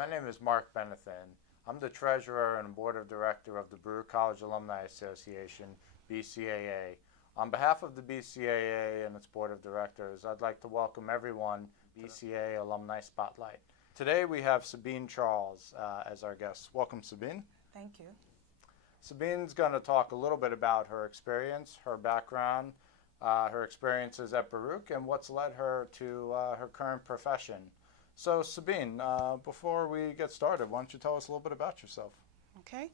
my name is Mark Benethin. I'm the treasurer and board of director of the Baruch College Alumni Association, BCAA. On behalf of the BCAA and its board of directors, I'd like to welcome everyone to BCAA Alumni Spotlight. Today we have Sabine Charles as our guest. Welcome, Sabine. Thank you. Sabine's going to talk a little bit about her experience, her background, her experiences at Baruch, and what's led her to her current profession. So Sabine, before we get started, why don't you tell us a little bit about yourself? Okay.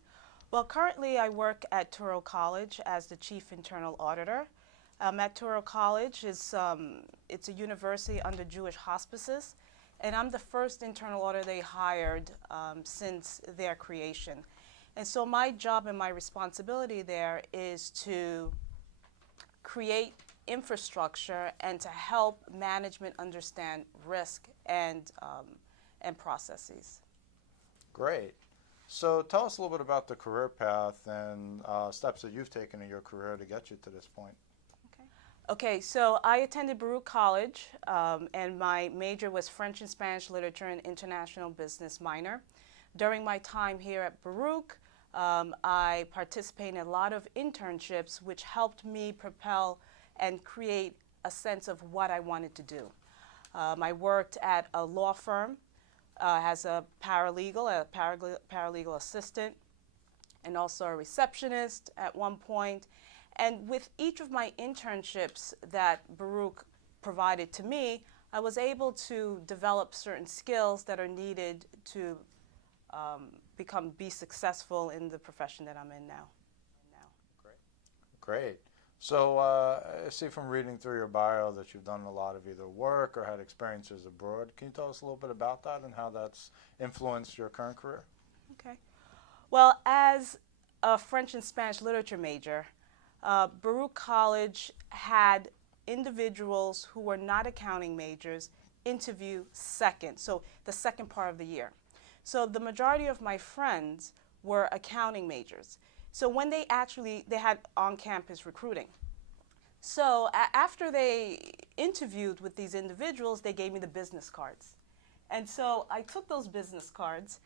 Well, currently I work at Touro College as the Chief Internal Auditor. At Touro College, it's a university under Jewish auspices, and I'm the first internal auditor they hired since their creation. And so my job and my responsibility there is to create infrastructure and to help management understand risk and processes. Great. So tell us a little bit about the career path and steps that you've taken in your career to get you to this point. Okay, so I attended Baruch College, and my major was French and Spanish Literature and International Business minor. During my time here at Baruch, I participated in a lot of internships, which helped me propel and create a sense of what I wanted to do. I worked at a law firm as a paralegal assistant, and also a receptionist at one point. And with each of my internships that Baruch provided to me, I was able to develop certain skills that are needed to be successful in the profession that I'm in now. Great. So I see from reading through your bio that you've done a lot of either work or had experiences abroad. Can you tell us a little bit about that and how that's influenced your current career? Okay. Well, as a French and Spanish literature major, Baruch College had individuals who were not accounting majors interview second, so the second part of the year. So the majority of my friends were accounting majors. So when they had on-campus recruiting. So after they interviewed with these individuals, they gave me the business cards. And so I took those business cards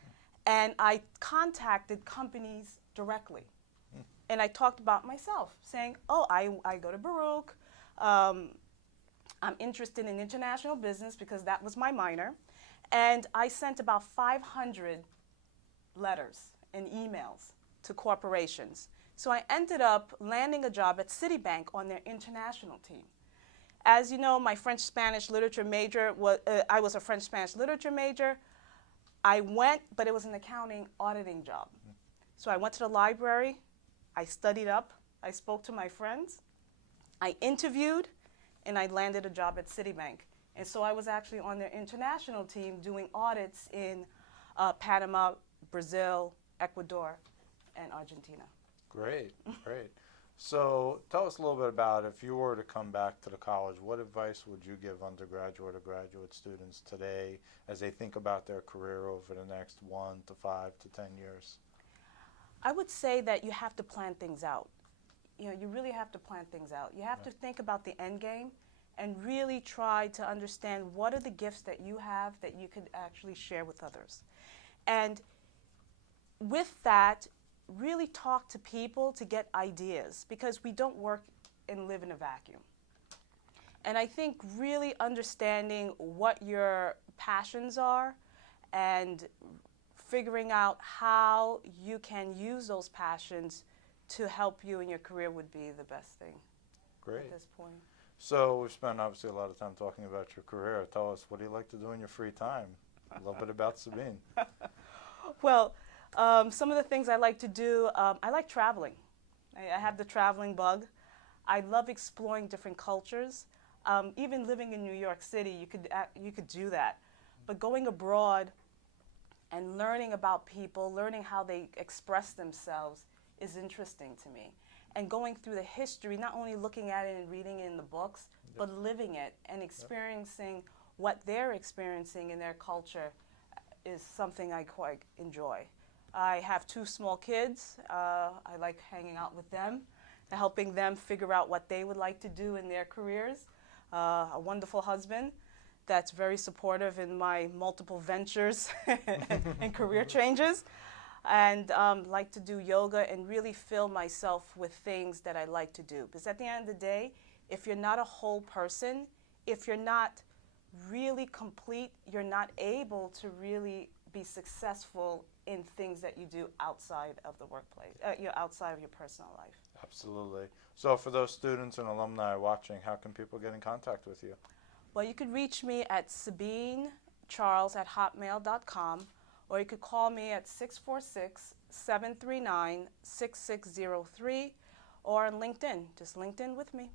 and I contacted companies directly. And I talked about myself, saying, oh, I go to Baruch. I'm interested in international business because that was my minor. And I sent about 500 letters and emails to corporations. So I ended up landing a job at Citibank on their international team. As you know, my French-Spanish literature major, I was a French-Spanish literature major. I went, but it was an accounting auditing job. So I went to the library, I studied up, I spoke to my friends, I interviewed, and I landed a job at Citibank. And so I was actually on their international team doing audits in Panama, Brazil, Ecuador, and Argentina. Great, great. So tell us a little bit about, if you were to come back to the college, what advice would you give undergraduate or graduate students today as they think about their career over the next 1 to 5 to 10 years? I would say that you have to plan things out. You really have to plan things out. You have to think about the end game and really try to understand what are the gifts that you have that you could actually share with others. And with that, really talk to people to get ideas, because we don't work and live in a vacuum. And I think really understanding what your passions are and figuring out how you can use those passions to help you in your career would be the best thing. Great. At this point. So we've spent obviously a lot of time talking about your career. Tell us, what do you like to do in your free time? A little bit about Sabine. Well, some of the things I like to do, I like traveling. I have the traveling bug. I love exploring different cultures. Even living in New York City, you could do that. But going abroad and learning about people, learning how they express themselves is interesting to me. And going through the history, not only looking at it and reading it in the books, but living it and experiencing what they're experiencing in their culture is something I quite enjoy. I have 2 small kids. I like hanging out with them, helping them figure out what they would like to do in their careers. A wonderful husband that's very supportive in my multiple ventures and career changes, and like to do yoga and really fill myself with things that I like to do. Because at the end of the day, if you're not a whole person, if you're not really complete, you're not able to really be successful in things that you do outside of the workplace, outside of your personal life. Absolutely. So for those students and alumni watching, how can people get in contact with you? Well, you could reach me at sabinecharles@hotmail.com, or you could call me at 646-739-6603, or on LinkedIn. Just LinkedIn with me.